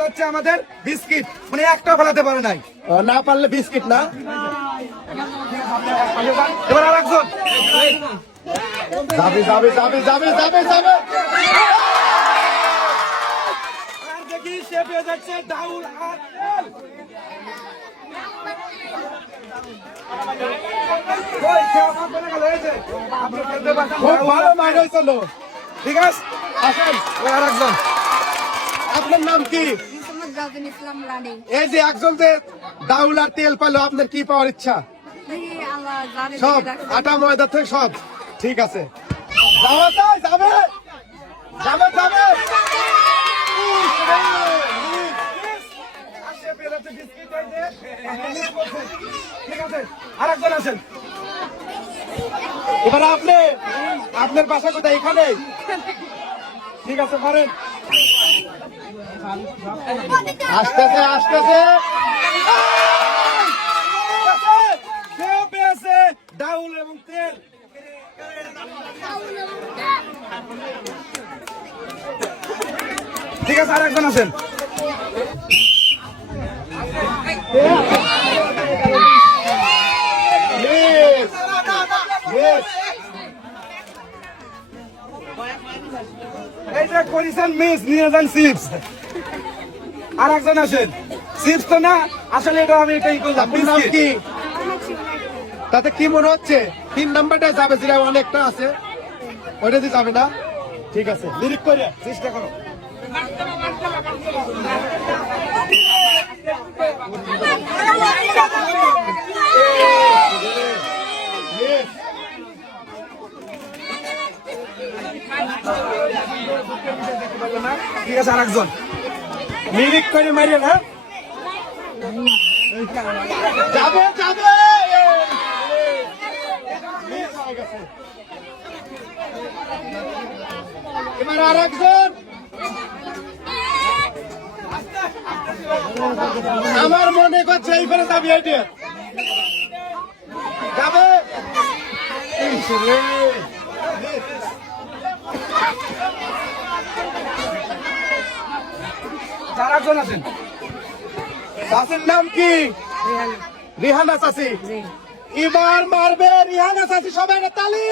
যাচ্ছে আমাদের বিস্কিট, মানে একটা ফেলাতে পারে নাই, না পারলে বিস্কিট না। এবার আর একজন যাবে যাবে যাবে যাবে যাবে যাবে আর দেখি সে পেয়ে যাচ্ছে ডাউল আর তেল। খুব ভালো মাইর হয়েছিল, ঠিক আছে। আসেন আর একজন, আপনার নাম কি? এই যে একজন যে ডাউল আর তেল পাইলো, আপনার কি পাওয়ার ইচ্ছা? সব আটা ময়দা থেকে সব, ঠিক আছে। যাবে যাবে যাবে আরেকজন আছেন। এবার আপনি, আপনার বাসা কোথায়? এখানে, ঠিক আছে পারেন। আসতেছে আসতেছে, কেউ পেয়েছে ডাউল এবং তেল। ঠিক আছে আরেকজন আছেন। এইটা করেছেন মিস, নিয়ে যান চিপস। আর একজন আছেন, চিপস তো না, আসলে এটা আমি এটাই করলাম। কি তাতে কি মনে হচ্ছে? 3 নাম্বারটা যাবে, যেটা অনেকটা আছে, ওইটা দিয়ে যাবে না। ঠিক আছে, লিরিক করে চেষ্টা করো। ঠিক আছে আরেকজন লিরিক করে মারিয়ে না, যাবে যাবে। এবার আরেকজন, আমার মনে করছে এইখানে যাবি, এইটা যাবে। চারজন আছেন। চাষির নাম কি? রিহানা চাষি। এবার মারবে রিহানা চাষি, সবাই তালি।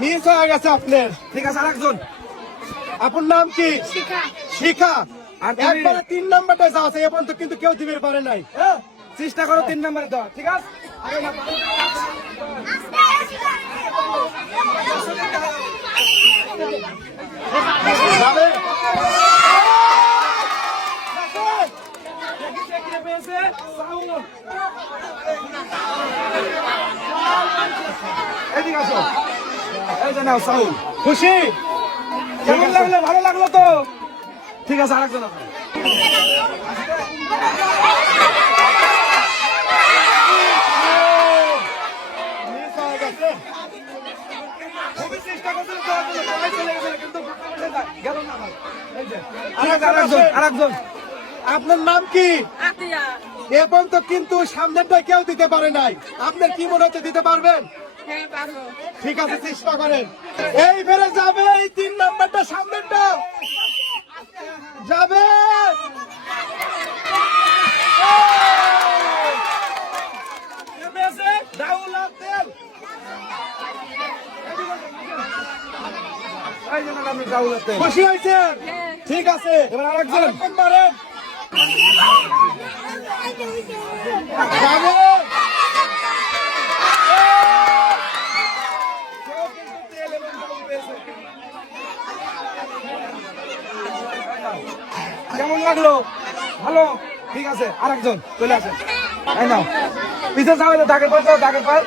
মিস হয়ে গেছে আপনার, ঠিক আছে আরেকজন। আপনার নাম কি? শিখা। আর একবারে 3 নাম্বারটা যা আছে, এ পর্যন্ত কিন্তু কেউ দিবে পারে নাই। চেষ্টা করো 3 নাম্বারে দাও, ঠিক আছে। খুশি? কেমন লাগলো? ভালো লাগলো তো, ঠিক আছে আরেকজন আছে। আরেকজন, আপনার নাম কি? এখন তো কিন্তু সামনেরটা কেউ দিতে পারে নাই, আপনার কি মনে হচ্ছে দিতে পারবেন? ঠিক আছে চেষ্টা করেন। এই ফেরে যাবে, এই 3 নাম্বারটা সামনেরটা যাবে। খুশি হয়েছে? ঠিক আছে, এবার আরেকজন মারেন, যাবে। কেমন লাগলো? ভালো, ঠিক আছে আরেকজন চলে আসেন। নাও পিছে যাবে, দাগের পর যাও, দাগের পর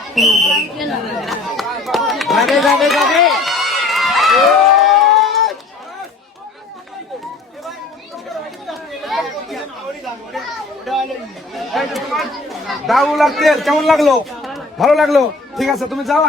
যাবে যাবে যাবে। ডাউল আর তেল কেমন লাগলো? ভালো লাগলো, ঠিক আছে তুমি যাও।